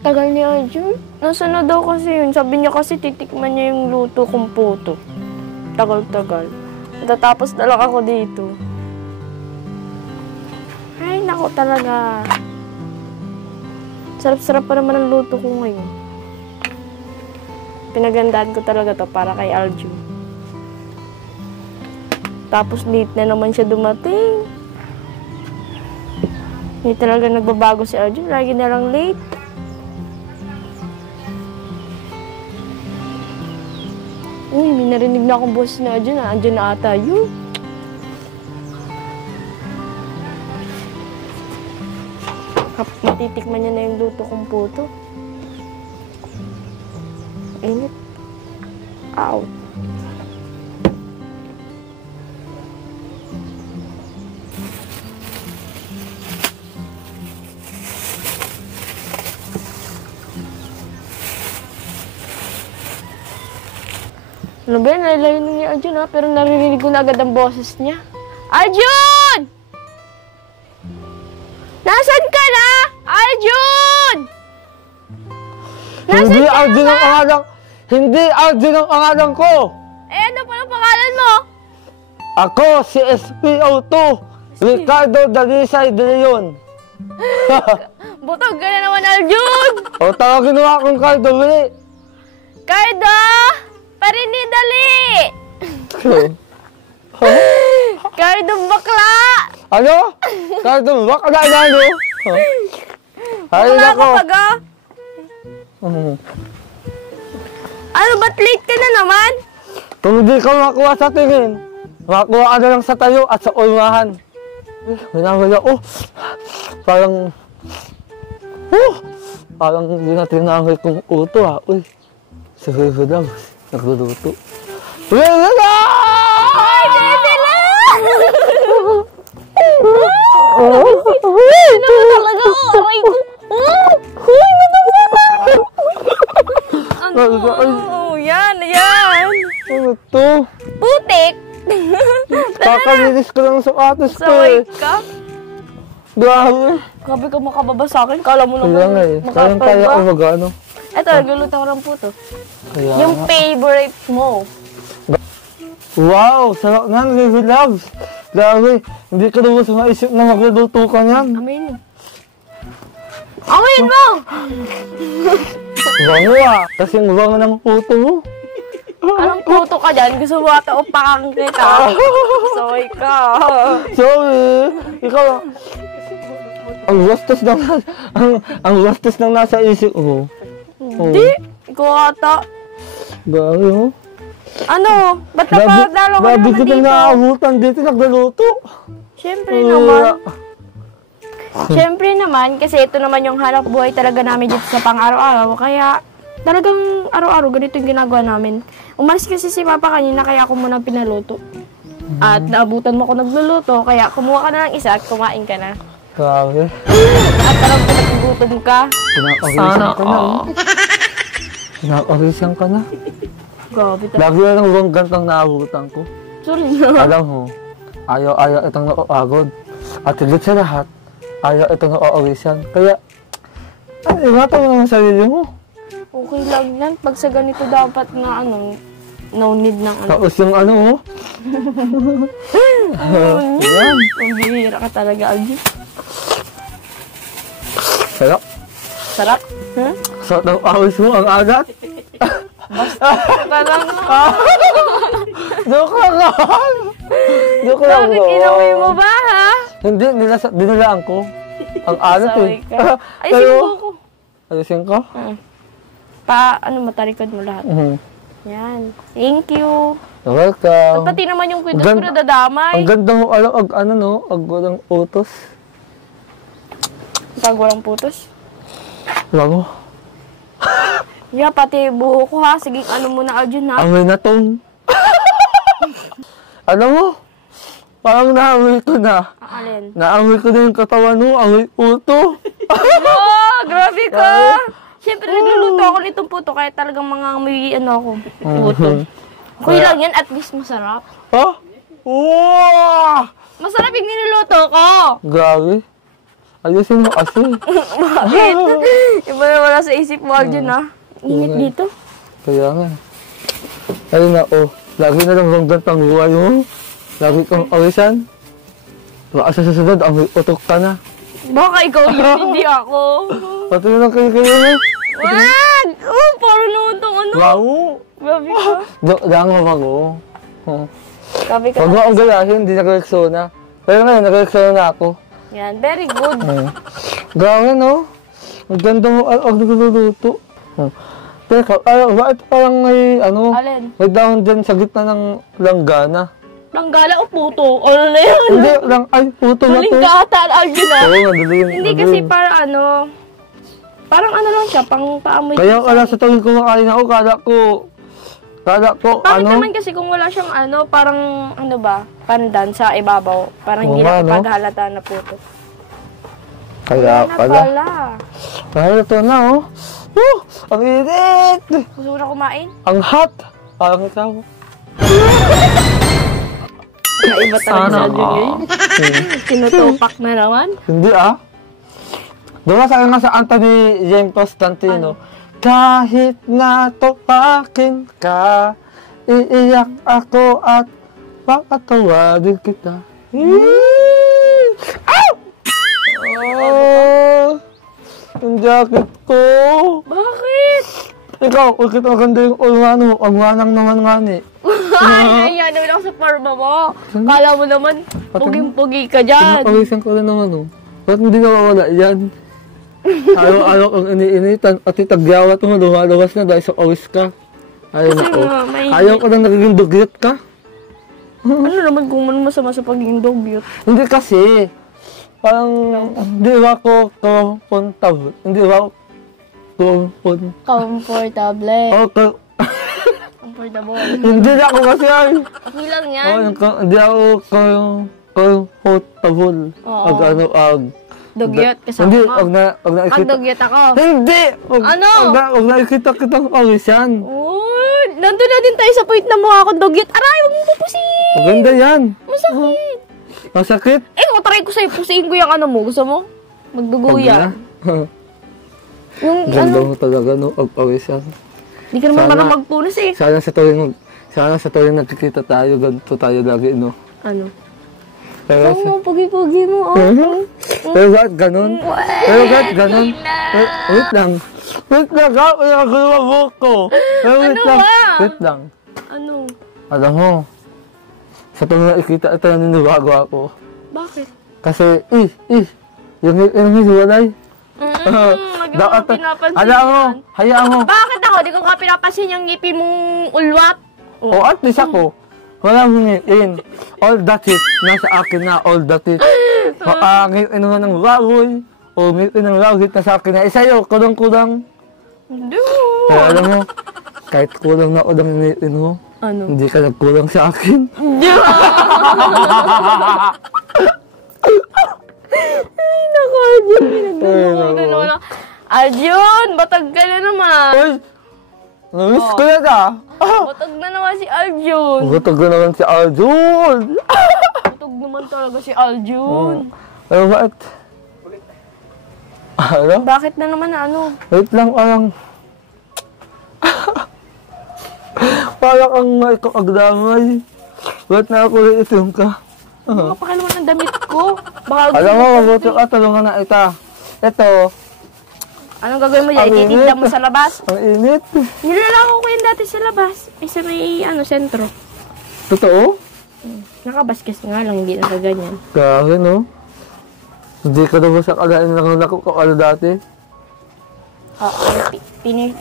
Tagal ni Arjun. Nasaan na daw kasi yun? Sabi niya kasi titikman niya yung luto kong puto. Tagal-tagal. Natatapos na lang ako dito. Ay, naku talaga. Sarap-sarap pa naman ang luto ko ngayon. Pinagandaan ko talaga to para kay Arjun. Tapos late na naman siya dumating. Hindi talaga nagbabago si Arjun. Lagi na lang late. Uy, may narinig na akong boses na Arjun. Andyan na ata yun. Matitikman niya na yung luto kong puto. Init. Ow. Ano ba yan? Nalilayo ni Arjun ha? Pero naririnig ko na agad ang boses niya. Arjun! Nasaan ka na? Arjun! Nasaan Hindi ka Arjun ang pangalan! Hindi Arjun ang pangalan ko! Eh, ano pala pangalan mo? Ako si SPO2, Ricardo Dalisay de Leon. Butog ka na naman, Arjun! O tawagin mo akong Cardo, Willie. Cardo! Parinidali! Cardo bakla! Ano? Cardo, bakla na ano? Ay, Bakla nako. ka pag Ano, ba't late ka na naman? Kung hindi ka makuha sa tingin, makuha ka na lang sa tayo at sa ulmahan. Wala, parang hindi na tinangoy kong uto ha. Uy, sige lang, nagluluto. Wala! Ay, baby lang! Ano talaga? Aray ko! Uy, ano? Yan. Ano to? Putik! Kakalinis ko lang sa atos ko Saway eh. ka? Grabe. Grabe ka makababa sa akin. Kala mo Kaya nga naman. eh. Kaya ako mag-ano. Ito, nagluluto ko ng puto. Kaya Yung nga. favorite mo. Wow! Sarap nga, Baby Loves! Grabe, hindi ka naman sa maisip na magluluto ka niyan. Amin mo. Amin mo! Bango ah! Kasing bango ng puto mo. Anong puto ka dyan? Gusto mo ata upakan kita. Saway ka. Sorry! Ikaw, ang wastos ng, ang wastos ng nasa isip mo. Hindi. Ikaw ata. Grabe mo. Ano? Ba't napadalo ka Grabe naman ko na dito? naabutan dito, nagluluto. Siyempre naman. Siyempre naman, kasi ito naman yung hanap buhay talaga namin dito sa pang-araw-araw. Kaya talagang araw-araw ganito yung ginagawa namin. Umalis kasi si Papa kanina, kaya ako muna pinaluto. At naabutan mo ako nagluluto, kaya kumuha ka na ng isa at kumain ka na. Grabe. At parang pinagugutom ka. Pinakarisan ka na. Pinakarisan ka na. Grabe talaga. Lagi na lang bang gantong naabutan ko. Sorry na. Alam mo, ayaw itong naapagod. At higit sa lahat, ayaw itong naaawisan. Kaya, ingatan mo naman sarili mo. Okay lang yan. Pag sa ganito dapat na no need ng Tapos yung ano mo. Ayan. Ang bihira ka talaga, Algie. Sarap. Sarap. Huh? Sarap ng awis mo, ang agat. Parang, Joke lang. Joke lang. bakit inuwi mo ba, ha? Hindi, dinilaan ko. Ang agat Saway eh. ka. Ayusin mo ko. Ayusin ko? Matarikod mo lahat. Mhm. Yan. Thank you. You're welcome. Pati naman yung kwento ko na dadamay. Ang ganda mo, ang walang utos. Pag walang putos. Lango. Yeah, pati buho ko ha. Sige, mo na, Arjun ha. Amoy na tong. Alam mo, parang naamoy ko na. Alin? Naamoy ko na yung katawan mo, amoy puto. Oh, grabe ka. Siyempre, nagluluto ako nitong puto. Kaya talagang mga may ako. Puto. Okay lang yan. At least masarap. Ha? Wow! Masarap yung niluluto ko. Grabe. Ayusin mo kasi. Bakit? Iba na wala sa isip mo, Arjun, ha? Init dito. Kaya nga. Ayun na, oh. Lagi na lang hanggang ang buhay mo. Lagi kang awisan. Baka sa susunod, ang utok ka na. Baka ikaw yun, hindi ako. Pati mo lang kayo mo. Wag! Oh, parang naman itong ano. Wow! Grabe ka. Lang mo ako. Grabe ka. Huwag mo akong galahin, hindi nag-reaksona. Pero ngayon, nag-reaksona na ako. Yan, very good. Grabe, no? Ang ganda mo, ang nagluluto. Teka, bakit parang may, ano, Alin? may dahon dyan sa gitna ng langgana? Langgala o puto? Ano na yun? Hindi, ay, puto na Maling to. ka ata, Arjun, ha? Oo, nandali yun. Hindi kasi para ano, parang ano lang siya, pang paamoy. Kaya kala sa tuwing kumakain ako, kala ko, Bakit ano? naman kasi kung wala siyang ano, parang ano ba, pandan sa ibabaw, parang hindi Oo nga, na no? paghalata na puto. Kaya Wala pala. pala. Kaya ito na, oh. Ang init! Gusto mo na kumain? Ang hot! Parang ikaw. Iba talaga sa Arjun eh. Tinutupak na naman. Hindi Diba sabi nga sa Anthony James Constantino, kahit na topakin ka, iiyak ako at papatawadin kita. Ang jacket ko. Bakit? Ikaw, bakit maganda yung ulwano mo? Ang wanang naman nga ni. Ay, yan naman ako sa forma mo. Kala mo naman, puging-pugi ka dyan. Pawisan ko na naman, oh. Ba't hindi nawawala yan? Araw-araw kang iniinitan at itagyawat mo, lumalabas na dahil sa awis ka. Ayaw na, oh. Ayaw ko na nagiging dugyot ka. Ano naman kung ano masama sa pagiging dugyot? Hindi kasi. Parang, hindi ba ako comfortable? Hindi ba ako comfortable? Comfortable. Okay. Comfortable. Hindi na ako kasi ay. Okay lang yan. Hindi ako comfortable. Oo. Dugyot kasama Hindi, mo. wag na Ang ikita. dugyot ako. Hindi! Ano? Wag na ikita kitang awisan. Oh, nandun na din tayo sa point na mukha akong dugyot. Aray, huwag mo pupusin. Maganda yan. Masakit. Masakit. Try ko sa'yo. Pusiin ko yung ano mo. Gusto mo? Magdugo yan. Yung Ganda ano. mo talaga, no? Awisan. Di ka naman Sana- marang magpunas eh. Sana sa tuwing nagkikita tayo, ganito tayo lagi, no? Ano? Pero, Ano, pugi-pugi mo. Oh. pero bakit ganun? Pero bakit ganun? Wait lang. Wait lang, ha? Wait lang, buhok ko. Pero wait Ano lang. ba? Wait lang. Ano? Alam mo, sa tuwing nakikita ito, naninibago ako. Bakit? Kasi, yung hiwalay. Dapat pinapansin Alam mo, yan. hayaan mo. Bakit ako? Di ko ka pinapansin yung ngipin mong ulwat. O at least ako, wala mo ngayon. All that it, nasa akin na all that it. Ngayon naman ng baboy, o ngayon ng lawit na sa akin na sa'yo, kulang-kulang. Kaya alam mo, kahit kulang na ulang ngayon mo, Ano? hindi ka nagkulang sa akin. Ay, naku, Arjun. naku. Pinagdadamagan ako. Arjun, batag ka na naman. Uy, namiss ko na ka. Batag na naman si Arjun. Butog na naman si Arjun. Batag naman talaga si Arjun. Pero bakit? Ano? Bakit na naman na ano? Wait lang, parang ang maikakagdamay. Ba't na ako iitim ka? Baka naman ang damit ko. Baka Alam mo, mabuti ka, tulungan na ita. Ito, anong gagawin mo dyan? Ang Ititinda init. mo sa labas? ang init. Nilalako ko yun dati sa labas. Sa may sentro. Totoo? Nakabaskes nga lang, hindi na ganyan. Grabe, no? Hindi ka na ba sa kalain ng lako ko dati?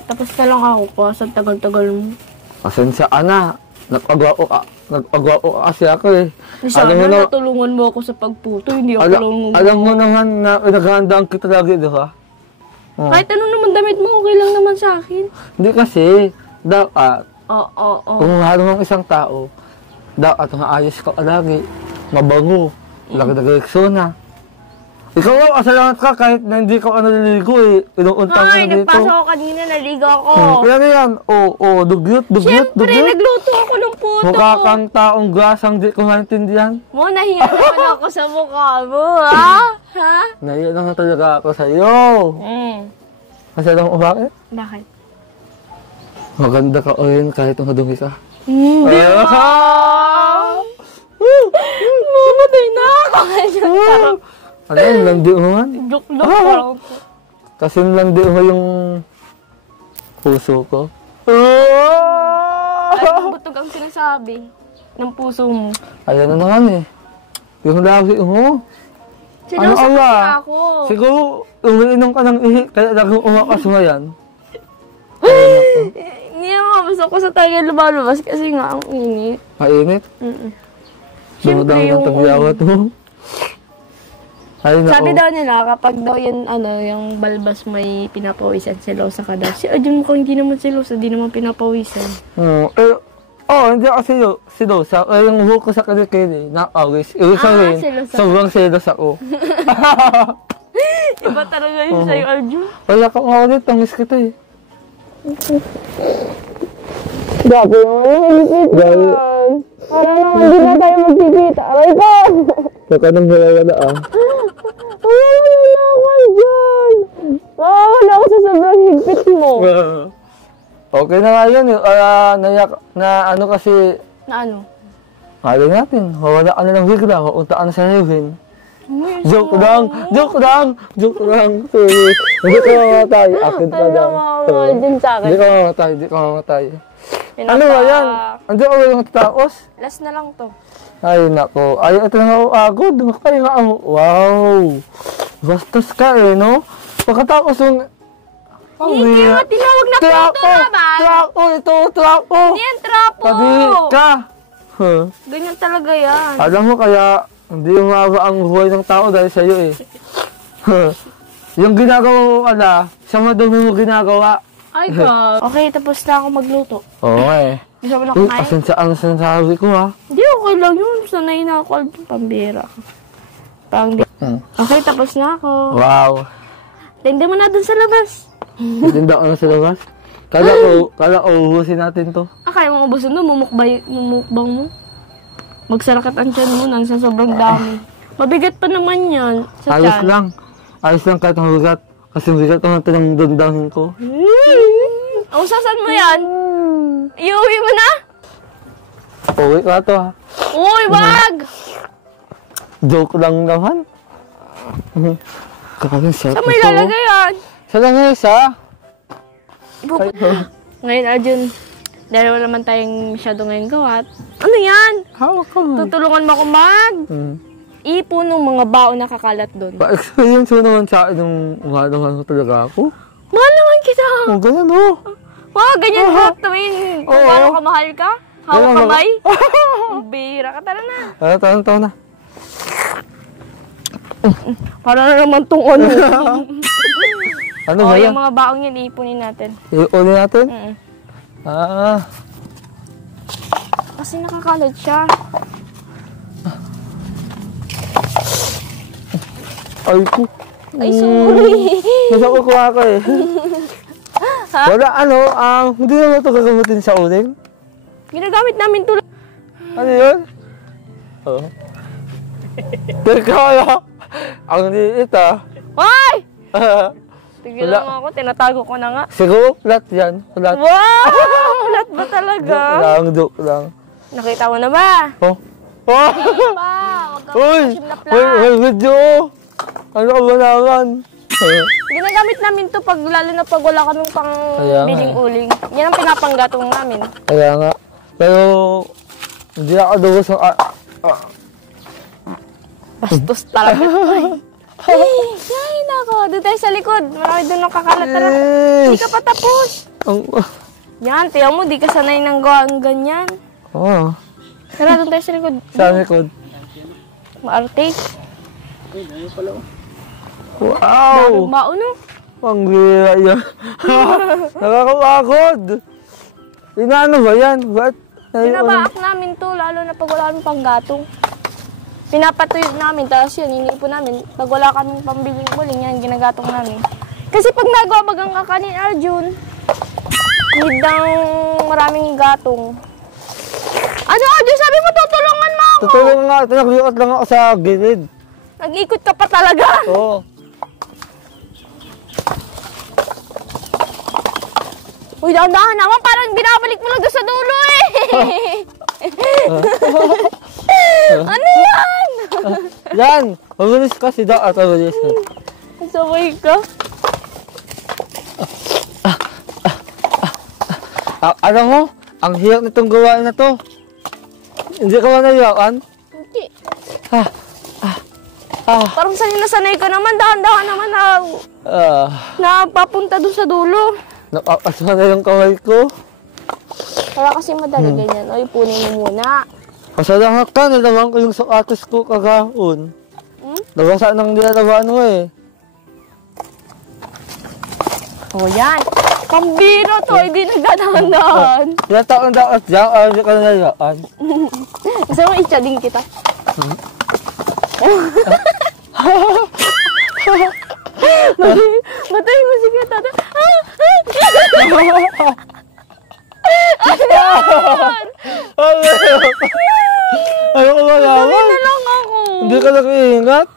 Tapos na lang ako po sa tagal-tagal mo. Pasensya ka na. Nagpagwao ka kasi ako eh. Sana Alam mo na- natulungan mo ako sa pagputo, hindi ako tulungan. Alam mo naman na pinaghandaan kita lagi, di ba? Kahit ano naman damit mo, okay lang naman sa akin. Hindi kasi, dapat, Oo. kung mahal mo ang isang tao, dapat maayos ka lagi, mabango, lagi na direksyon na. Ikaw ang asalamat ka kahit na hindi ka naliligo eh. Inuuntang ka Ay, na dito. nagpasok ako kanina, naligo ako. Kaya na yan. Dugyot. Siyempre, nagluto ako ng puto. Mukha kang taong gasang di ko maintindihan. Mo, nahiya naman ako sa mukha mo, ha? Ha? Naiya naman talaga ako sa'yo. Kasi alam mo bakit? Bakit? Maganda ka o yun kahit madumi ka. Hindi ba? Mamatay na ako. Charot. Ano yun? Landi mo man? Joke lang. Kasi landi mo yung puso ko. Anong butog ang sinasabi ng puso mo? Ayan na naman eh. Yung lagi mo. Sinusabi na ako. Siguro, umiinom ka ng ihi, kaya laging umakas mo yan. Hindi naman, basta ko sa tayo lumalabas kasi nga ang init. Mainit? Siyempre yung... tagyawat mo. Ay, Sabi daw nila, kapag daw yun, yung balbas may pinapawisan, selosa ka daw. Si Arjun mukhang hindi naman selosa, di naman pinapawisan. Hindi kasi silosa. Yung buhok ko sa kalikili, nakawis. Ibig sabihin, selosa. sobrang selos ako. Iba talaga yun sa'yo, Arjun. Wala ka nga ulit, tangis kita eh. Grabe naman, magkikita. Para naman di na tayo magkikita. Aray ko! Baka nang wala ah. Wala ako dyan. Wala ako sa sobrang higpit mo. Okay na nga yun. Ano kasi... Na ano? Kali natin. Wala ka na lang bigla. Kaunta ka na sa heaven. Joke lang. Sorry. Hindi ka mamatay. Akit ka lang. Din sa akin. Hindi ka mamatay. Ano ba yan? Hindi ako yung taos. Last na lang to. Ay, nako. Ay, ito na ako agod. Kaya nga ako. Wow. Bastos ka eh, no? Pagkatapos yung... Hindi nga tinawag na puto naman. Trapo. Hindi yan trapo. Tabi ka. Ganyan talaga yan. Alam mo kaya, hindi umaba ang buhay ng tao dahil sa'yo eh. Yung ginagawa mo siya madumi mo ginagawa. Ay, God. Okay, tapos na ako magluto. Oo eh. Gusto mo na Uy, kumain? ang sinasabi ko ha. Hindi, okay lang yun. Sanay na ako. Pambira. Okay, tapos na ako. Wow. Tindi mo na dun sa labas. Tinda ko na sa labas. Kala ko uhusin natin to. Kaya mo ubusin no, mumukbang mo. Magsarakat ang tiyan mo nang sa sobrang dami. Mabigat pa naman yan sa Ayos tiyan. lang. Ayos lang kahit mabigat. Kasi mabigat naman ito ng dundahin ko. Ang sasan mo yan? Iuwi mo na? Uwi ka to ha. Uy, wag! Joke lang naman. Kakalang siya. Saan mo ilalagay yan? Sa langis ha. Ngayon, Arjun, dahil wala naman tayong masyado ngayon gawat. Ano yan? Hawak ka mo. Tutulungan mo ako ipon ng mga baon na kakalat doon. Pa-experience mo naman sa akin nung mahal ko talaga ako. Mahal naman kita! Ganyan mo. Wow, ganyan lahat naman. Kung paano ka mahal ka? Hawak Ganyan, kamay? Bira ka, tara na. Taon na. Para na naman tong ano. Ano ba yan? Yung mga baong yun, iipunin natin. Iunin natin? Kasi nakakalat siya. Ay ko. Ay, sorry. Nasakukuha ka eh. Ha? Wala, hindi naman ito gagamitin sa uling. Ginagamit namin to. Ano yun? Teka, ang liit ah. Ay! Tigil lang ako, tinatago ko na nga. Siguro, flat yan. Flat. Wow! Flat ba talaga? Joke lang. Nakita mo na ba? Oh. Ba? Huwag kang makasim na flat. Wait, video. Ano ka ba naman? Ginagamit namin to lalo na pag wala kaming pang biling uling. Yan ang pinapanggatong namin. Kaya nga. Pero, hindi ako dugo sa... Bastos talaga. Ay, nako. Doon tayo sa likod. Marami doon ang kakalat. Tara. Hindi ka pa tapos. Yan, tiyaw mo. Di ka sanay ng gawang ganyan. Oo. Tara, doon tayo sa likod. Sa likod. Maarte. Wow! Mauno. Ang gira yan. Nakakapagod. Inaano ba yan? Ba't? Binabaak namin to, lalo na pag wala kami panggatong. pinapatuyod namin, tapos yun, iniipon namin. Pag wala kaming pambiling uling, yan, ginagatong namin. Kasi pag nagawa bagang kakanin, Arjun, need ng maraming gatong. Ano, Arjun, sabi mo, tutulungan mo ako! Tutulungan nga, nagliot lang ako sa gilid. Nag-ikot ka pa talaga. Oo. Uy, dahan-dahan naman, parang binabalik mo lang doon sa dulo eh. Ano yan? Yan! Mabilis kasi daw at mabilis. Sabay ka. Alam mo, ang hirap nitong gawain na to. Hindi ka ba naiyakan? Hindi. Ah, Parang sanay ka naman, dahan-dahan naman na papunta doon sa dulo. Nakakasma na yung kamay ko. Kaya kasi madali ganyan. O, ipunin mo muna. Kasalahan ka, nalawan ko yung sapatos ko kagahon. Nabasa nang nilalawaan mo eh. O, yan. Pambiro to, hindi nagdadahan-dahan. Kaya taon dapat dyan, hindi ka na naiyakan. Gusto mo itchading kita? Matay mo sige, tata. Ano ko malaman? Matay na lang ako. Hindi ka nag-iingat?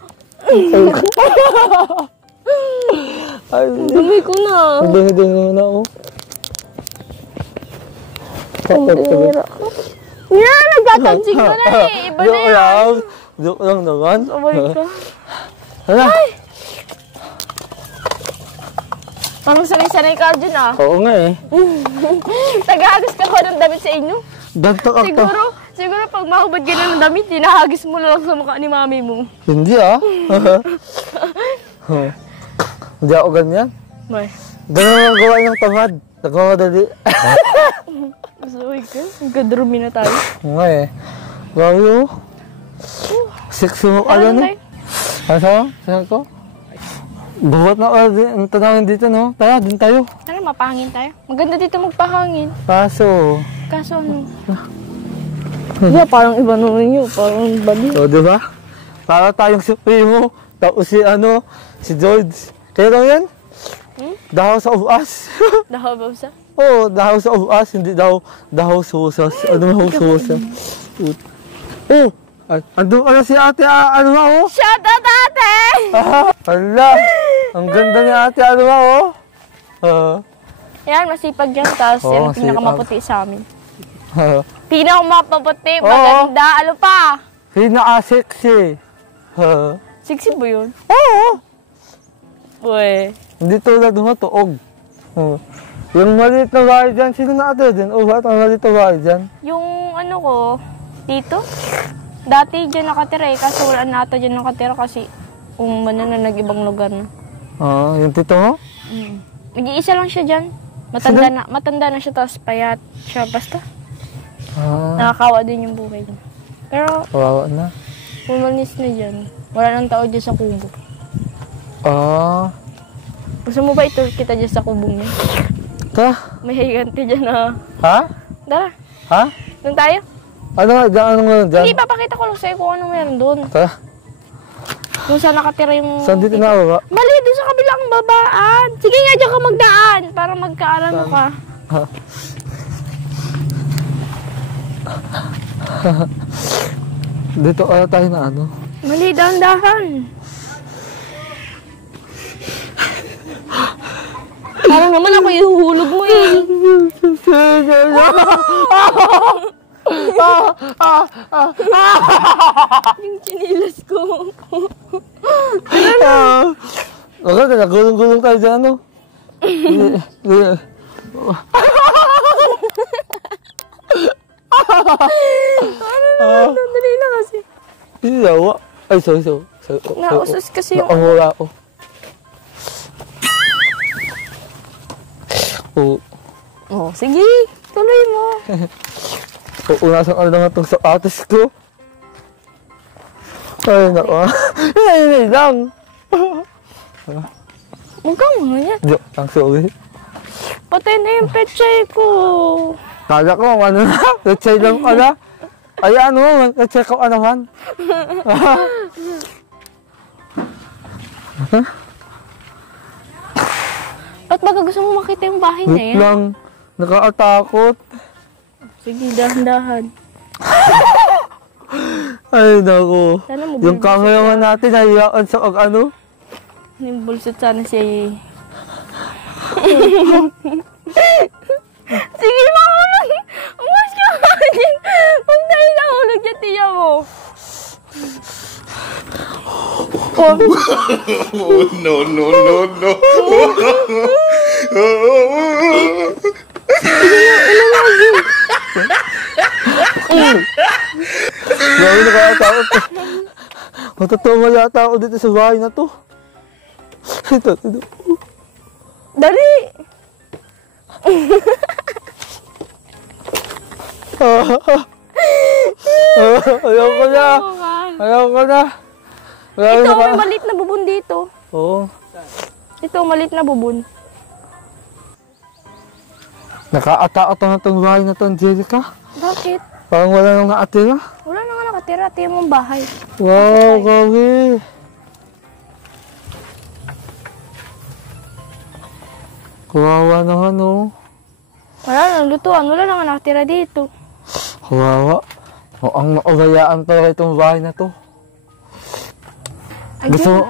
Ay, Dumi ko na. hiding mo na ako. Pambira ka. Yan, nagtatansig ka na eh. Iba na yan. Joke lang naman. Sabay ka. Hala. Parang sanay-sanay ka dyan ah. Oo nga eh. Tagahagis ka ba ng damit sa inyo? Dantok ako. Siguro pag mahubad ka na ng damit, hinahagis mo na lang sa mukha ni mami mo. Hindi ah. Hindi ako ganyan. May. Ganun ang gawa ng tamad. Nagmamadali. Sabay ka. Nagkadrumi na tayo. Oo nga eh. Grabe oh. Sexy mo ka Ano no? tayo? Ano sa'yo? Saan ko? Buhat na ang tanawin dito no? Tara, din tayo. Tara, mapahangin tayo. Maganda dito magpahangin. Kaso. Kaso ano? Yeah, parang iba naman yun. Parang bali. O, diba? Para tayong supremo. Tapos si George. Kaya lang yan? The House of Us. Dahaw ba sa? Oo, The House of Us. Hindi daw The House of Us. Ano yung House of Us? Oh! Andun pala si ate, ano ba oh? Shout out, ate! Hala! Ang ganda ni ate, ano ba oh? Yan, masipag yan. Tapos Oo, yan ang masipag. pinakamaputi sa amin. Pinakamaputi, Oo. maganda. Ano pa? Pinaka-sexy. Sexy ba yun? Oo! Uy. Hindi tulad mo, tuog. Yung maliit na bahay dyan, sino na ate dyan? Oh, ba't ang maliit na bahay dyan? Yung ano ko, dito? Dati dyan nakatira eh. Kaso wala na ata dyan nakatira kasi umano na nag-ibang lugar na. Yung tito mo? Nag-iisa lang siya dyan. Matanda na siya, tapos payat siya. Basta, nakakawa din yung buhay niya. Pero, Kawawa na. pumalis na dyan. Wala nang tao dyan sa kubo. Gusto mo ba ito kita dyan sa kubong niya? Ta? May higante dyan na... Ha? Tara, Ha? doon tayo. Ano nga dyan? Hindi, papakita ko lang sa'yo kung ano meron doon. Ta? Kung saan nakatira yung... Saan dito na baba? Mali, doon sa kabilang babaan. Sige nga, dyan ka magdaan para magkaarano ka. Dito kaya tayo na ano? Mali, dahan-dahan. Parang naman ako ihuhulog mo eh. Yung chinilas ko. Okay, nagulong-gulong tayo dyan, ano? Dali na kasi. Yawa. Ay, sorry. Nausos kasi yung... Nakamura ako. Oo. Sige. Tuloy mo. Uunasan ka lang itong sapatos ko. Ay, nako. Ay, lang. Huwag kang mga yan. Joke lang, sorry. Patay na yung pechay ko. Kala ko, ano na? Let's say lang pala. Ay, ano, check out anahan. Ba't baga gusto mo makita yung bahay na Wait yan? lang. Nakakatakot. Sige, dahan-dahan. Ay, naku. Sana mo Yung camera natin, nahiyaan sa ano. Yung bulsot sana siya Sige, mahulog! Umas ka nga dyan! Huwag tayo nahulog dyan, tiya mo! Oh, No, no, no, no. Grabe, nakakatakot. Matatawa yata ako dito sa bahay na to. Ito. dali! Ayaw ko na. Ayaw ko na. Ito, may maliit na bubon dito. Oo. Ito, maliit na bubon. Nakaatakot na itong bahay na to, Angelica. Bakit? Parang wala nang naatira. Wala na nga nakatira. Tiya mong bahay. Wow, gabi. Kawawa naman, oh. Wala na, lutuan. Wala na nga nakatira dito. Kawawa. O, ang naugayaan talaga itong bahay na to. Gusto mo?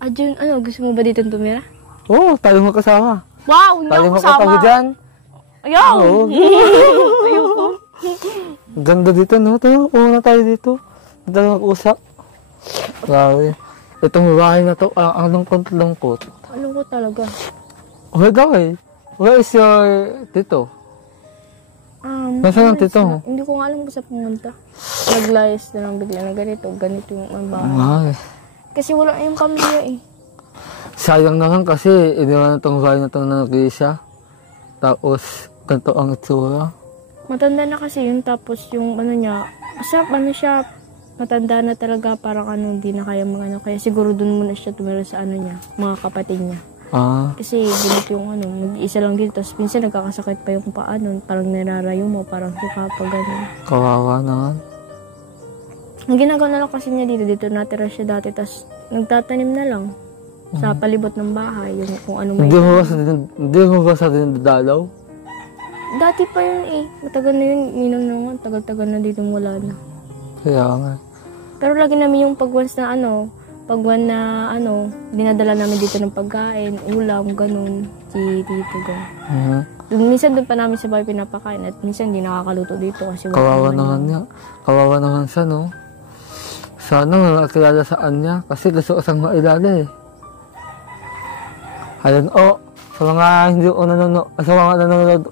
Ajun, ano, gusto mo ba dito tumira? Oo, tayo magkasama. Wow, hindi Tayo ako magkatabi kasama. dyan. Ayaw! Oo. Ayoko. Ganda dito, no? Tayo, una tayo dito. Tayo mag-usap. Grabe. Itong bahay na to, ang lungkot-lungkot. Ano ko talaga? Okay, gawin. Where is your tito? Nasaan ang tito mo? Hindi ko nga alam kung saan pumunta. Naglayas na lang bigla na ganito yung ang bahay. Ay, Kasi wala yung kamilya eh. sayang naman kasi iniwan na itong bahay na itong nag-iisa. Tapos, ganito ang itsura. Matanda na kasi yun, tapos yung ano niya, ano siya, matanda na talaga, parang ano, hindi na kaya mga ano. Kaya siguro dun muna siya tumira sa ano niya, mga kapatid niya. Ah, Kasi ganito yung ano, mag-isa lang dito, tapos minsan nagkakasakit pa yung paano, parang nararayo mo, parang suka pa gano'n. kawawa naman. Ang ginagawa na lang kasi niya dito natira siya dati, tapos nagtatanim na lang sa palibot ng bahay, yung kung ano may... Hindi mo ba sa dinadalaw? Dati pa yun eh, matagal na yun, ninang naman, tagal-tagal na dito wala na. Kaya nga. Pero lagi namin yung pag-once na dinadala namin dito ng pagkain, ulam, ganun, si tito, ganun. Minsan doon pa namin sa bahay pinapakain at minsan hindi nakakaluto dito kasi Kawawa naman niya. Kawawa naman siya, no? Sana nakakilala saan niya kasi gusto ko siyang mailala eh. Ayun, sa mga hindi ko nanonood, sa mga nanonood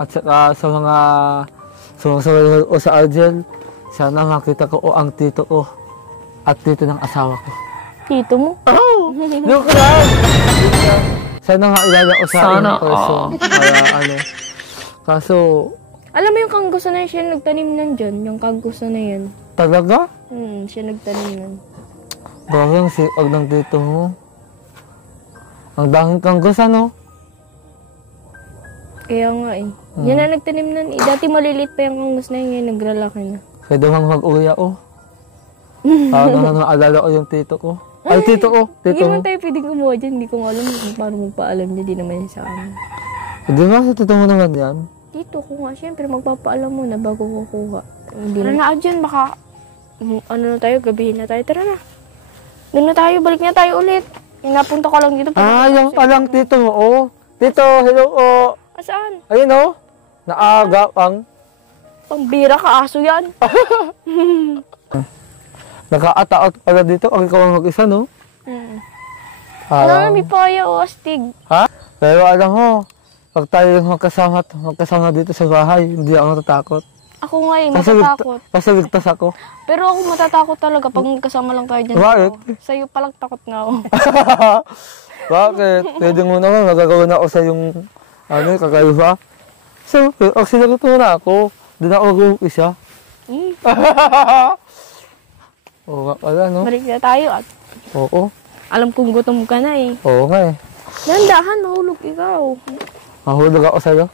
at saka sa mga sumusunod sa Argel, sana makita ko ang tito ko at tito ng asawa ko. Tito mo? Joke lang! Sana nga ilala ko sa in person. Kaya ano. Kaso, Alam mo yung kanggusto na yun, siya nagtanim nun dyan, yung kanggusto na yun. talaga? Siya nagtanim nun. Grabe ang sipag ng tito mo. Ang dahing kang gusto, no? Kaya nga eh. Yan na nagtanim nun eh. Dati maliliit pa yung kanggus na yun, ngayon nagralaki na. Pwede bang mag-uwi ako? Para na naalala ko yung tito ko. Ay, tito ko. Hindi Tito mo. naman tayo pwedeng kumuha dyan, hindi ko nga alam kung paano magpaalam niya, di naman siya sa amin. Hindi ba sa tito mo naman yan? Dito ko nga, syempre magpapaalam muna bago kukuha. Hindi na dyan, baka ano na tayo, gabihin na tayo. Tara na. Doon na tayo, balik na tayo ulit. Napunta ko lang dito. Yung palang tito mo, Tito, hello, Saan? Ayun, Naaga ang... Pambira ka, aso yan. Nakaataot pala dito. Ang ikaw ang mag-isa, no? Wala na, may paya o astig. Ha? Pero alam mo, pag tayo lang magkasama dito sa bahay, hindi ako natatakot. Ako nga eh, matatakot. Kasi ligtas ako. Pero ako matatakot talaga pag magkasama lang tayo dyan. Bakit? Sa'yo palang takot nga ako. Bakit? Pwede mo naman, magagawa na ako sa yung, kakaiba. So, sinagot mo na ako. Doon ako mag-umpisa. Oo nga pala, no? Balik na tayo at Oo. alam kong gutom ka na eh. Oo nga eh. Nandahan, mahulog ikaw. Mahulog ako sa'yo.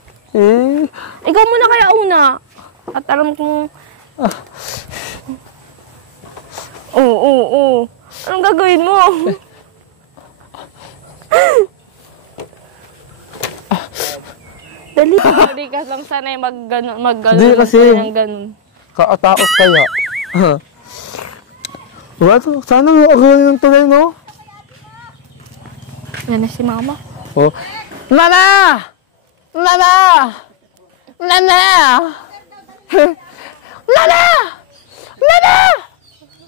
Ikaw muna kaya una. At alam kong... Oo. Anong gagawin mo? Dali. Dali ka lang sanay mag-ganon. Di kasi. Ganun. Kaataot kaya. Wato, sana mo agawin ng tuloy, no? Yan na si mama. Oh. Nana! Nana! Nana! Nana! Nana!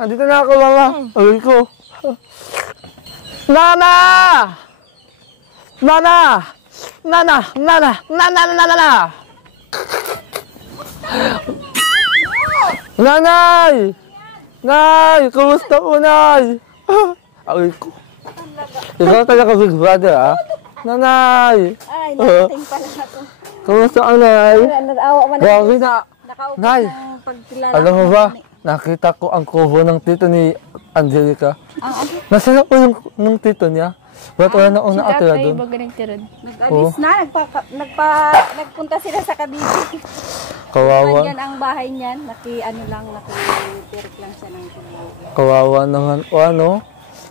Andito na ako, mama. Awin ko. Nana! Nana! Nana! Nana! Nana! Nana! Nanay! Nay! Kumusta po, Nay? Awin ko. Ikaw talaga big brother, ah? Nanay! Ay, nakating pala na to. Kumusta ang Nay? Nag-awa man Grabe na. nakaupo Nay, ng pagkilala. alam mo ba? Nakita ko ang kubo ng tito ni Angelica. Nasaan po yung tito niya? Ba't wala na una atira doon? baga nagtirad. Nag-alis na, nagpunta sila sa Cavite. Kawawa. Yan ang bahay niyan, naki-perk lang siya ng tuloy. Kawawa naman. O ano?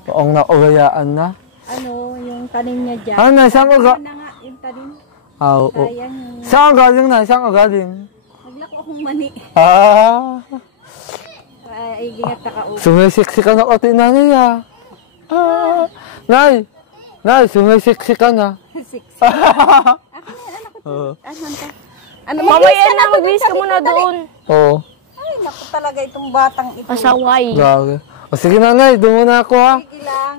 Noong naurayaan na. Ano, yung tanim niya dyan. Ah, Nay, saan ka Ano na nga, yung tanim. Ah, oo. Ayan yung, Saan ka galing, Nay? Saan ka galing? naglako akong mani. Ah, Ay, ingat nakaupo. sumisiksi ka na oti nanay, ah. Ah, Nay, sumisiksi ka na. Six. Ako na, anak ko. Oo. Asan ka? Ano, Mamaya na, mag-bis ka muna doon. Oo. Ay, naku talaga itong batang ito. Pasaway. Grabe. O sige, Nanay, doon muna ako, ha. Sige lang.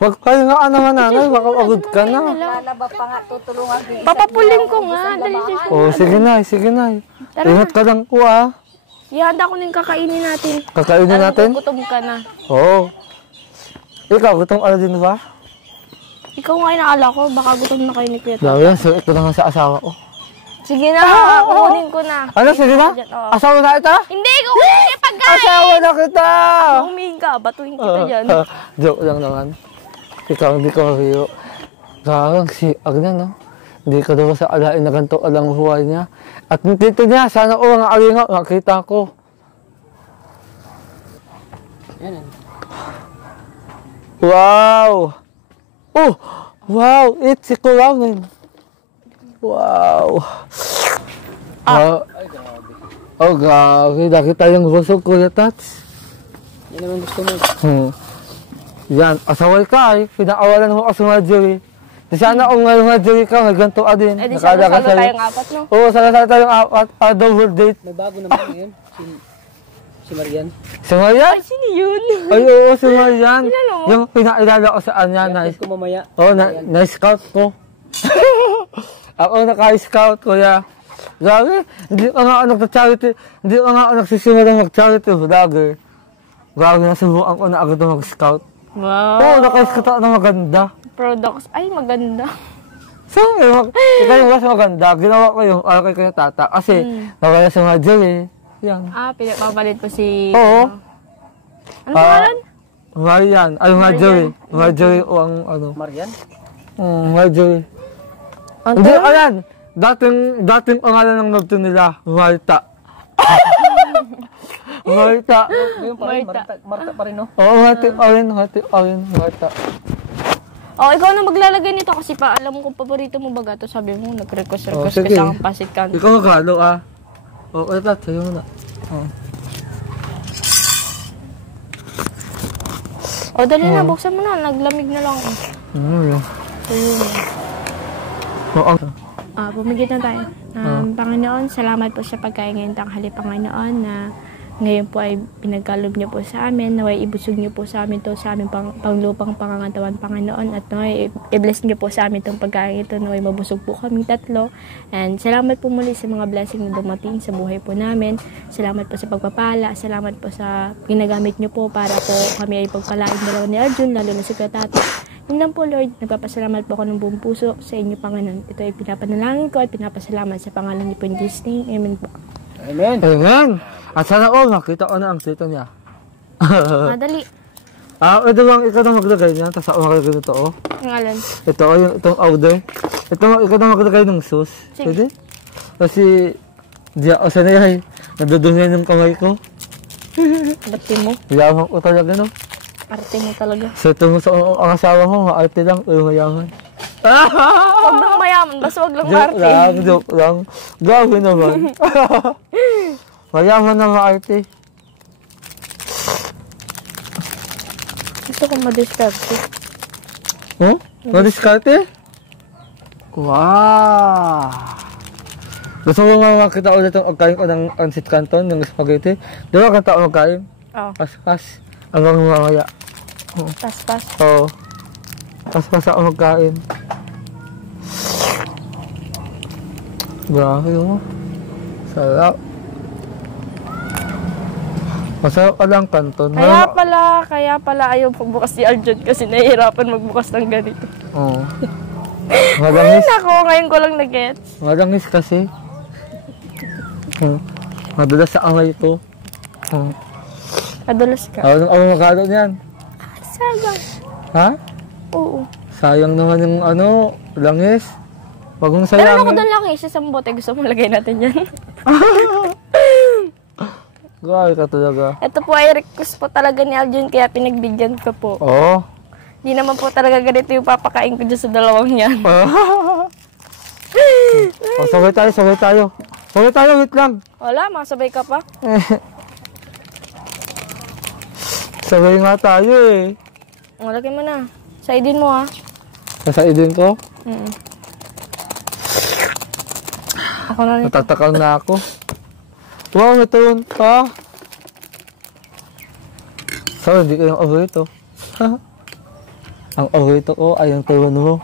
Wag kayo nga naman, Nanay. Baka pagod ka na. Lalaba pa nga, tutulungan ko. Papapulim ko nga. Dali siya. O, sige, Nay, sige, Nay. Ingat ka lang po, ha. Ihanda ko na yung kakainin natin. Kakainin natin? Gutom ka na. Oo. Ikaw, gutom ka na din ba? Ikaw nga inaala ko. Baka gutom na kayo ni Kuya. Grabe yan, so ito na nga sa asawa ko. Sige na, kukunin ko na. Ano, sige na? Oo. Asawa na kita? Hindi, kukunin ko yung pagkain. Asawa na kita! Humihin ka, batuhin kita dyan. Joke lang naman. Ikaw, hindi ka mabiyo. Garang si Agna, no? Hindi ka daw sa alain na ganito alang buhay niya. At yung tito niya, sana o ang alinga, makita ko. Wow! Oh! Wow! It's si Kulangin. Wow! Oh, grabe. Nakita yung busog ko na tats. Yan naman gusto mo. Yan. Asaway ka eh. Pinaawalan mo ako sa Marjorie. Sana kung may Marjorie ka, may ganito ka din. Eh di salo tayong apat, no? Oo, salo tayong apat. Double date. May bago naman ngayon. Si Marian. Si Marian? Ay, sino yun? Ay, oo, si Marian. Kilala mo? Yung pinailala ko sa kanya, Yes, ko mamaya. Oo, na-scout ko. Ako naka-scout, kuya. Grabe, hindi ka nga nag-charity, hindi ka nga nagsisimulang mag-charity vlogger. Grabe, nasubukan ko na agad na mag-scout. Wow. Oo, naka-scout ako na maganda. Products. Ay, maganda. So, ikaw yung mas maganda. Ginawa ko yung alakay ko yung tata. Kasi, nawala sa Marjorie. Yan. Ah, pinagpapalit po si... Oo. Ano pangalan? Marian. Ay, Marjorie. Marjorie o ang ano. Marian? Marjorie. Hindi, ayan. Dating pangalan ng nagto nila, Marta. Marta. Ngayon pa rin, Marta pa rin, no? Oo, Marta. Oh, ikaw na maglalagay nito kasi pa alam mo kung paborito mo ba gato. Sabi mo, nag-request ka sige. sa akong pasit ka. Ikaw magkano, ah? Oo, ito, sa'yo muna. Oh, dali na, buksan mo na. Naglamig na lang ako. Ayun. Oo. Pumigit na tayo. Panginoon, salamat po sa pagkain ngayong tanghali, Panginoon, na ngayon po ay pinagkalob niyo po sa amin. Naway ibusog niyo po sa amin to sa aming panglupang pangangatawan, Panginoon. At naway i-bless niyo po sa amin itong pagkain ito. Naway mabusog po kaming tatlo. And salamat po muli sa mga blessing na dumating sa buhay po namin. Salamat po sa pagpapala. Salamat po sa ginagamit niyo po para po kami ay pagpalain dalawa ni Arjun, lalo na si Katata. Yun lang po, Lord. Nagpapasalamat po ako ng buong puso sa inyo, Panginoon. Ito ay pinapanalangin ko at pinapasalamat sa pangalan ni po in Jesus' name. Amen po. Amen. Amen. At sana makita ko na ang tito niya. Madali. Ito lang, ikaw na maglagay niya. Tapos ako maglagay nito, oh. Ang alam. Ito, itong order. Ito, ikaw na maglagay ng sauce. Sige. Pwede? Kasi, Di ako sanay. Nadudungin yung kamay ko. Arte mo. Yaman ko talaga, no? Arte mo talaga. So, ito mo sa ang asawa ko, maarte lang, mayaman. Huwag lang mayaman, basta huwag lang Joke arte. lang, joke lang. Grabe naman. Mayaman na maarte. Gusto ko madiskarte. Huh? Madiskarte? Wow! Gusto mo nga makita ulit ang pagkain ko ng pancit canton, ng spaghetti? Di ba kanta ako magkain? Oo. Pas-pas. Hanggang mamaya. Pas-pas. Oo. Pas-pas ako magkain. Grabe mo. Sarap. Masarap ka lang kanton. Kaya pala ayaw pagbukas si Arjun kasi nahihirapan magbukas ng ganito. Oo. Ay, Madangis. nako, ngayon ko lang nag-gets. Madangis kasi. Madalas sa angay ko. Kadulas ka. Ano makalo niyan? Sayang. Ha? Oo. Sayang naman yung langis. Wag mong Meron ako sayangin. doon lang isa sa bote. Gusto mo lagay natin yan. Grabe ka talaga. Ito po ay request po talaga ni Arjun kaya pinagbigyan ko po. Oo. Di naman po talaga ganito yung papakain ko dyan sa dalawang yan. Sabay tayo. Sabay tayo, wait lang. Wala, makasabay ka pa. Sabay nga tayo eh. Lagay mo na. Saidin mo ha. Sasaidin ko. Ako na rin. Natatakal na ako. Wow, ito yun. So, hindi ko yung overito. Ang overito ko ay yung tuwan mo.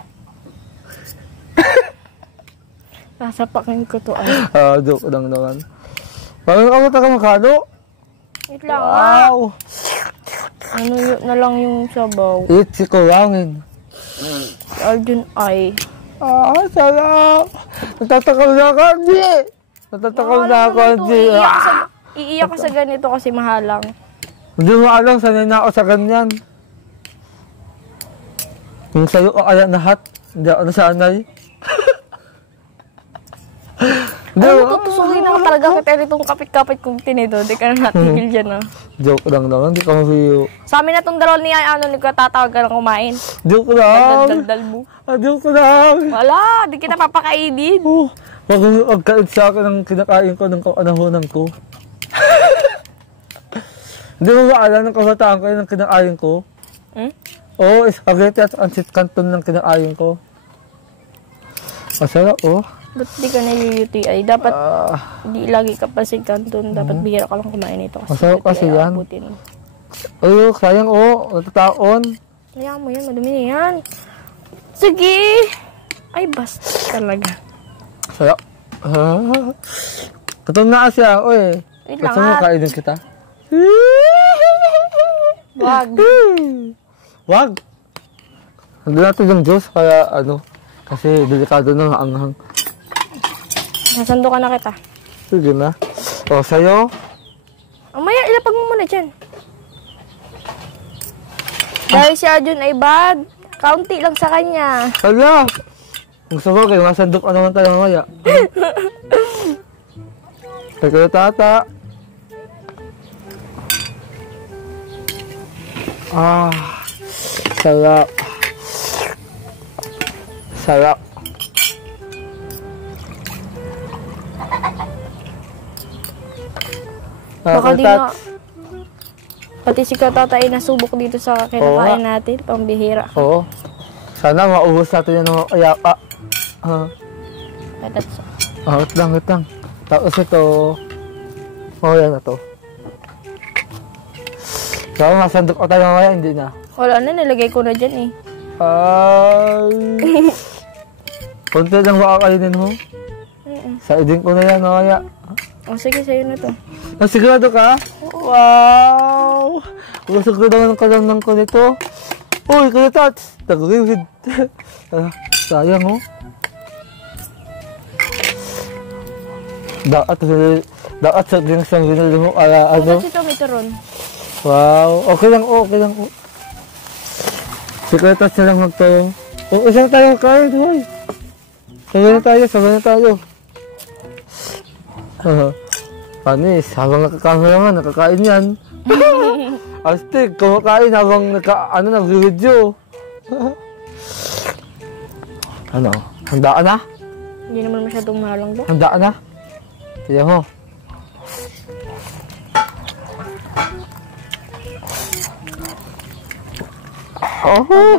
Sasapakin ko to ay. Joke lang naman. Parang ako taga makano. Wait lang ha. Wow! Ano yun na lang yung sabaw. It's kurangin. Si Arjun ay. Sarap! Natatakal na ako, hindi! Natatakal na ako, hindi. Iiyak ko sa ganito kasi mahalang. Hindi mo alam, sanay na ako sa ganyan. Yung sa'yo ko kaya lahat, hindi ako nasanay. Alam mo, tutusuhin ako talaga kita itong kapit-kapit kong tinido. Di ka na natigil dyan ah. Joke lang naman, hindi ka mabiyo. Sa amin na itong dalawa niya, ni ko tatawag ka ng kumain. Joke lang! Daldal mo. Joke lang! Wala, di kita papakainin. Huwag mo magkait sa akin ang kinakain ko ng kaanahonan ko. Hindi mo ba alam ng kabataan ko yung kinakain ko? Oo, spaghetti at pancit canton ng kinakain ko. Masarap, Ba't di ka na-UTI? Dapat, di lagi ka pa si Canton. Dapat bihira ka lang kumain ito. Masarap kasi UTI yan. aabutin mo. Sayang, natataon. Kaya mo yan, madumi na yan. Sige! Ay, basta talaga. Sarap. Katong na siya, Wait Gusto lang mo kainin kita? Wag. Wag! Hindi natin yung juice, kaya kasi delikado na anghang. Nasando ka na kita. Sige na. Sa'yo? Umaya, ilapag mo muna dyan. Dahil si Arjun ay bad. Kaunti lang sa kanya. Hala! Gusto ko kayo, masandok ka naman tayo mamaya. Kaya tata. Sarap. Sarap. Baka di na. Pati si Katatay nasubok dito sa kinakain natin. Pambihira. Oo. Sana maubos natin yan ng ayapa. Wait lang. Tapos ito. Yan na to. So, masandok ko tayo mamaya, hindi na. Wala na, nilagay ko na dyan eh. Ay. Kunti lang makakainin mo. Saidin ko na yan mamaya. Sige, sa'yo na to. Sigurado ka? Wow! Gusto ko naman ang kalamnang ko nito. Uy, Kuya Tats! Tagriwid. Sayang, Dapat sa drinks ang binili mo para Kasi ito, may turon. Wow! Okay lang. Si Kuya Tats na lang magtayo. Isang tayo kain, boy. Sabay na tayo. Panis, habang nakakahula nakakain yan. Astig, kumakain habang nag-video. Ano? Handaan na? Hindi naman masyadong mahalang to. Handaan na? Sige ho.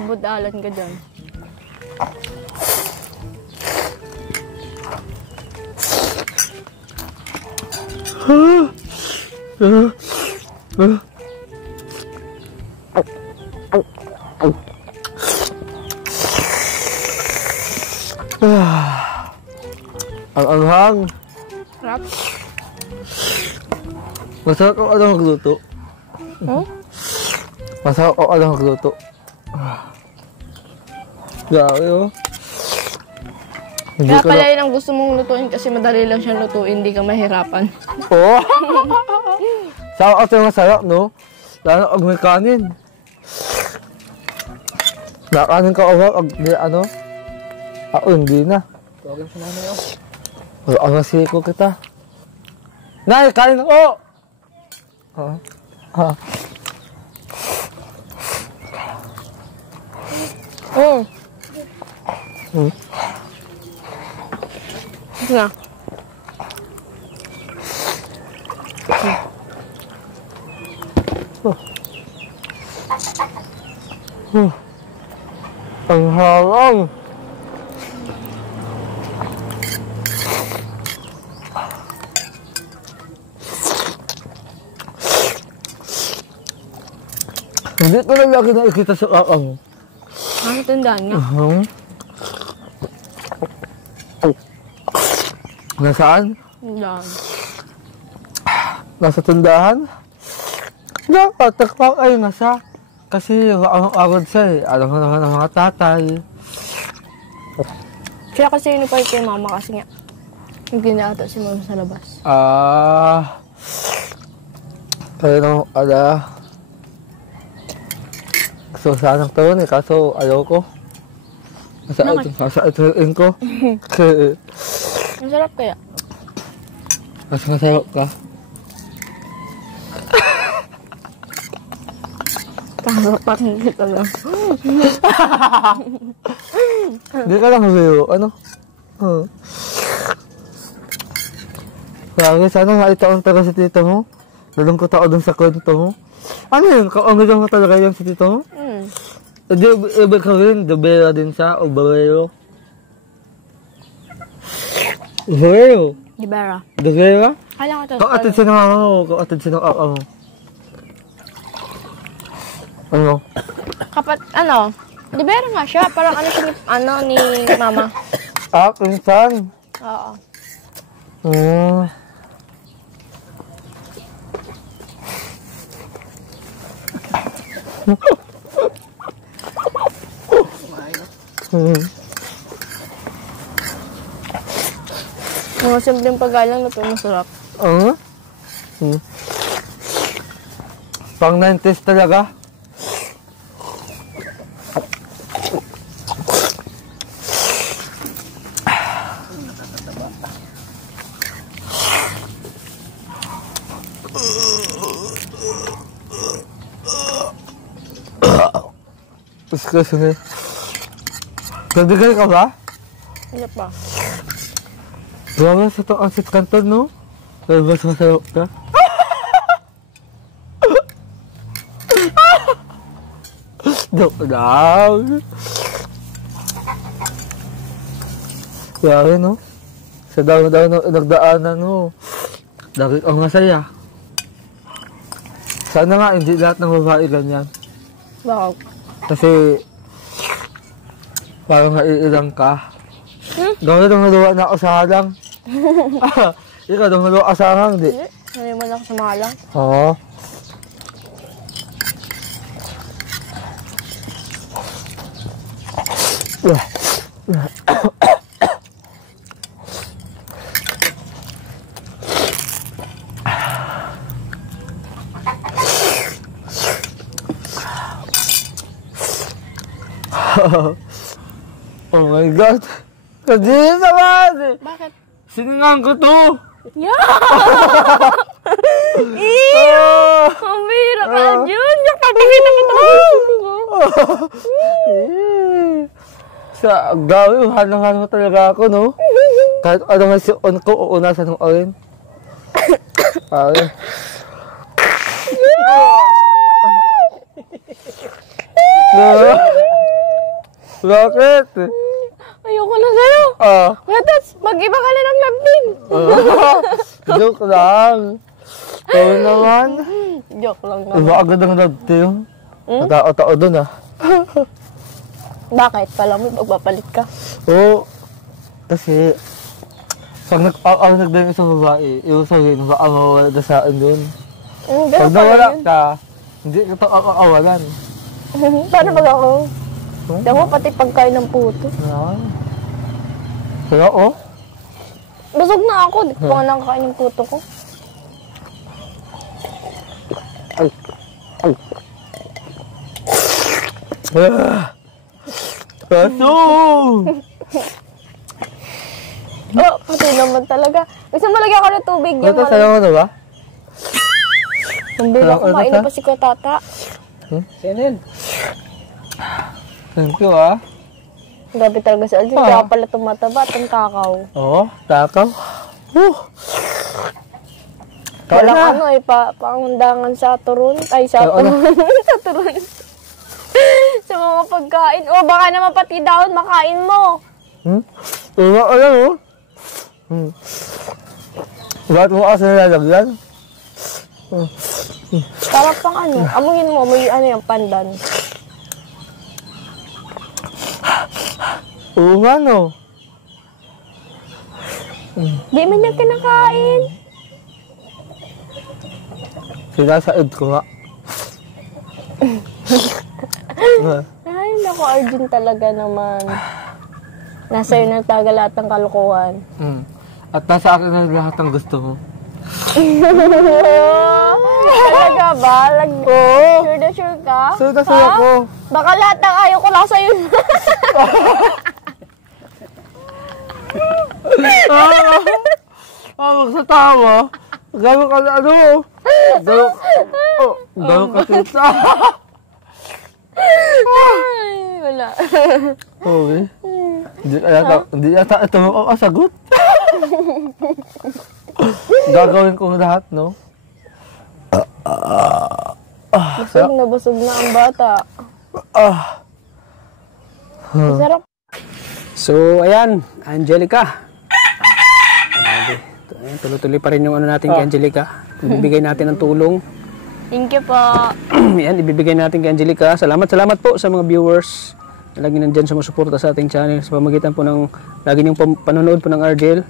Budalan ka dyan. Ang anghang. Sarap. Masarap ang alam magluto. Masarap ang alam magluto. Grabe oh. Hindi Kaya ko pala yun ang gusto mong lutuin kasi madali lang siyang lutuin, hindi ka mahirapan. Oo. Sa ako masarap, no? Lalo pag may kanin. Nakanin ka ako, ano? Ako, hindi na. Tawagin sa nanay oh. Wala ang nasiko kita. Nay, kain ako! Ito na. Ang harang! Hindi ko lang lagi nakikita sa kakang. Ang tandaan nga. Nasaan? Yan. Nasa tindahan? Dapat, takpak ay nasa. Kasi agad siya eh. Alam mo naman ang mga tatay. Kaya kasi yun pa kay mama kasi nga. Yung ginata si mama sa labas. Kaya nang gusto sanang tawon eh, kaso ayaw ko. Nasa ituin ko. Ang sarap kaya. Mas masarap ka. Tarapat hindi ka lang. Hindi ka lang huwiro. Ano? Grabe, sana maitaon talaga si tita mo. Dalong ko tao dun sa kwento mo. Ano yun? Kaungagang mo talaga yung si tita mo? Ibig ka rin, dobera din siya, o barero? Barero? Libera. Dobera? Kailangan ito. Kaatid siya ng mama mo, kaatid siya ng papa mo. Ano? Libera nga siya. Parang ano siya ni mama. Pinsan? Oo. Mga simpleng pagkain na ito masarap. Pang 90s talaga. Excuse me. Nagdigay ka ba? Hindi pa. Grabe sa itong ansit kanton, no? Dahil mas masarap ka. Joke lang. Grabe, no? Sa daw-daw na nagdaanan, no? Lagi kang masaya. Sana nga, hindi lahat ng babae ganyan. Bakit? Kasi, parang naiilang ka. Gawin nung naluwa na ako sa halang. Ikaw, nung naluwa ka sa halang, di? Hindi man ako sa mahalang. Oo. Oh my God! Kadiri naman! Bakit? Siningan ko to! Yeah! Ew! Ang bira ka, Jun! Yung papakita mo talaga. Sa gawin, hanang-hanang talaga ako, no? Kahit ano nga si on ko, uunasan ng orin. Ay. Bakit? Ayoko na sa'yo. Kaya tas, mag-iba ka na ng lambing. Joke lang. Ikaw naman. Joke lang Iba naman. agad ang love team. Natao-tao dun ah. Bakit? Pala mo, magpapalit ka. Oo. Kasi, pag nagdayung isang babae, yung sabihin, baka mawala na sa akin dun. Ganun Pag pala nawala yun. ka, hindi ka ito awalan. Paano pag ako? Damo pati pagkain ng puto. Kaya oh. Busog na ako. Di ko pa nga nakakain ng puto ko. Ay. Ay. Kaso! Oh, pati naman talaga. Gusto mo lagyan ako ng tubig. Ito, sayo mo na ba? Ang bila kumain na pa si Kuya Tata. Sino yun? Thank you ah. Grabe talaga si Alvin. Kaya pala tumataba at ang takaw. Oo, takaw. Walang ano eh, pangundangan sa turon. Ay, sa turon. Sa turon. Sa mga pagkain. O, baka naman pati daon makain mo. Wala ka lang oh. Bakit mo kasi nilalagyan? Para pang ano, amuyin mo, may ano yung pandan. Oo nga no. Di man niya kinakain. Sinasaid ko nga. Ay, naku, Arjun talaga naman. Nasa iyo nagtaga lahat ng kalokohan. At nasa akin na lahat ang gusto mo. Talaga ba? Oo. Sure na sure ka? Sure na sure ako. Baka lahat ng ayaw ko nasa iyo. Magsatawa. Gano'n ka na ano. Gano'n ka tita. Ay, wala. Okay. Hindi yata ito makakasagot. Gagawin ko lahat, no? Busog na ang bata. Masarap. So, ayan, Angelica. Grabe. Ayan, tuloy-tuloy pa rin yung ano natin kay Angelica. Ibibigay natin ng tulong. Thank you po. Yan, ibibigay natin kay Angelica. Salamat po sa mga viewers na lagi nandyan sumusuporta sa ating channel sa pamagitan po ng lagi niyong panonood po ng Argel.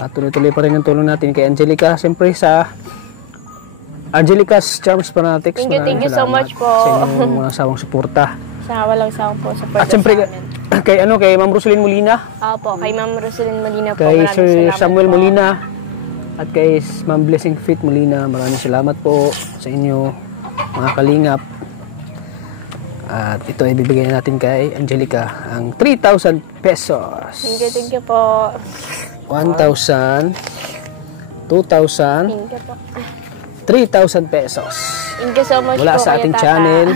At tuloy-tuloy pa rin ang tulong natin kay Angelica. Siyempre sa Angelica's Charms Fanatics. Thank you so much po. Sa inyong mga sawang suporta. Sa walang sawang po support At siyempre sa amin. kay Ma'am Rosalyn Molina, Opo, kay Ma'am Rosalyn Molina po. kay Maraming Sir salamat Samuel po. Molina, at kay Ma'am Blessing Fit Molina. Maraming salamat po sa inyo mga kalingap. At ito ay bibigyan natin kay Angelica ang 3,000 pesos. Thank you po. 1,000, 2,000, Thank you po. 3,000 pesos. Thank you so much Mula po sa Kuya ating Tata. channel.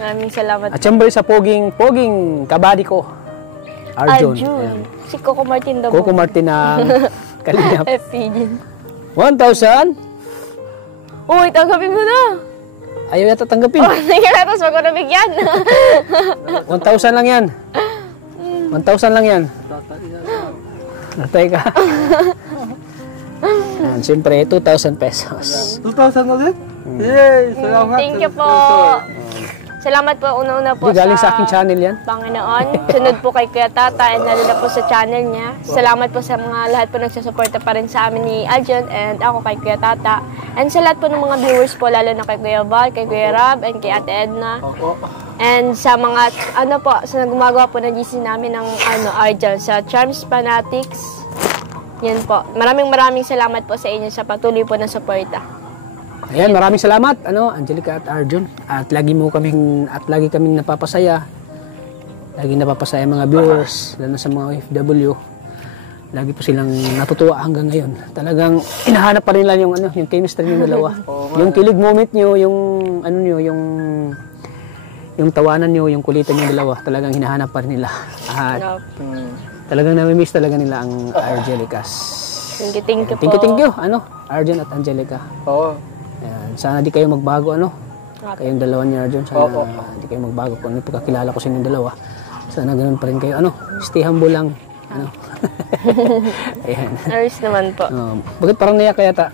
Maraming salamat. At siyempre sa poging kabady ko, Arjun. Ayan. Si Coco Martin daw. Coco Martin ng kalingap. FPG. 1,000. Uy, tanggapin mo na. Ayaw yata tanggapin. Oh, sige na, tapos wag ko nabigyan. 1,000 lang yan. 1,000 lang yan. Natay ka. Yan, siyempre, 2,000 pesos. 2,000 ulit? Yay! Salamat. Thank you po. Salamat po una-una po Di galing sa aking channel yan. Panginoon. Sunod po kay Kuya Tata and lalo na po sa channel niya. Salamat po sa mga lahat po nagsusuporta pa rin sa amin ni Aljon and ako kay Kuya Tata. And sa lahat po ng mga viewers po, lalo na kay Kuya Val, kay Kuya Rab, and kay Ate Edna. And sa mga, sa gumagawa po ng GC namin ng Arjon, sa Charms Fanatics. Yan po. Maraming salamat po sa inyo sa patuloy po na suporta. Ayan, maraming salamat, Angelica at Arjun. At lagi kaming napapasaya. Lagi napapasaya mga viewers, lalo na sa mga OFW. lagi po silang natutuwa hanggang ngayon. Talagang hinahanap pa rin nila yung ano, yung chemistry ng dalawa. Yung kilig moment nyo, yung ano nyo, yung tawanan nyo, yung kulitan yung dalawa, talagang hinahanap pa rin nila. At talagang nami-miss talaga nila ang Argelicas. Thank you po. Thank you. Ano, Arjen at Angelica. Oo. Ayan, sana di kayo magbago, ano? Kayong dalawa ni Arjen, sana di kayo magbago. Kung ano pagkakilala ko sa inyong dalawa, sana ganun pa rin kayo. Ano, stay humble lang. Ano? Ayan. Ayos naman po. Bakit parang naiyak ka yata?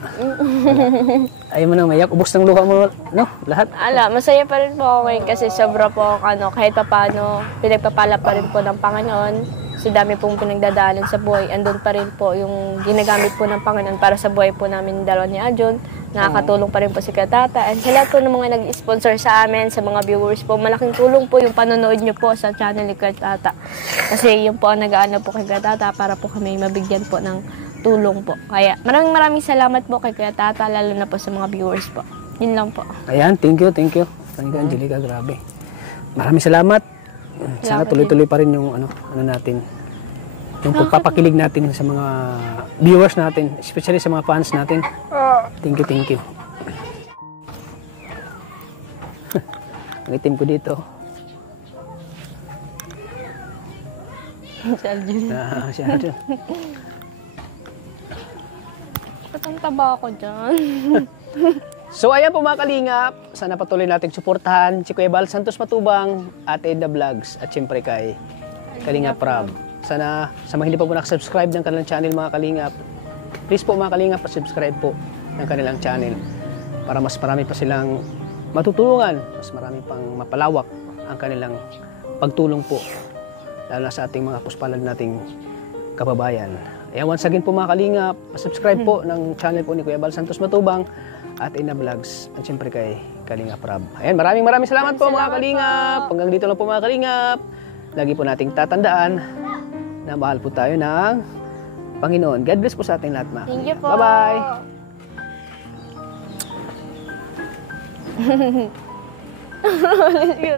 Ayaw mo na maiyak? Ubos ng luha mo, no? Lahat? Masaya pa rin po ako ngayon kasi sobra po kahit papaano, pinagpapala pa rin po ng Panginoon. Sa dami pong pinagdadaanan sa buhay, andun pa rin po yung ginagamit po ng Panginoon para sa buhay po namin dalawa ni Ajon. Nakakatulong pa rin po si Katata. And sa lahat po ng mga nag-sponsor sa amin, sa mga viewers po, malaking tulong po yung panonood nyo po sa channel ni Katata. Kasi yun po ang nag-aano po kay Katata para po kami mabigyan po ng tulong po. Kaya maraming salamat po kay Katata, lalo na po sa mga viewers po. Yun lang po. Ayan, thank you. Thank you, Angelica, grabe. Maraming salamat. Sana tuloy-tuloy pa rin yung ano natin. Yung pagpapakilig natin sa mga viewers natin, especially sa mga fans natin. Thank you. Ang itim ko dito. Si Arjun. Si Arjun. Ba't ang taba ako dyan? So ayan po mga kalingap, sana patuloy nating suportahan si Kuya Bal Santos Matubang at Edna Vlogs at siyempre kay Kalingap Rab. Sana sa mga hindi pa po nakasubscribe ng kanilang channel mga kalingap, please po mga kalingap, subscribe po ng kanilang channel para mas marami pa silang matutulungan, mas marami pang mapalawak ang kanilang pagtulong po, lalo na sa ating mga puspalad nating kababayan. Ayan, once again po mga kalingap, subscribe po ng channel po ni Kuya Bal Santos Matubang at Edna Vlogs at siyempre kay Kalingap Rab. Ayan, maraming salamat po mga kalingap. Hanggang dito lang po mga kalingap. Lagi po nating tatandaan na mahal po tayo ng Panginoon. God bless po sa ating lahat mga Thank you kalingap. po. Bye-bye!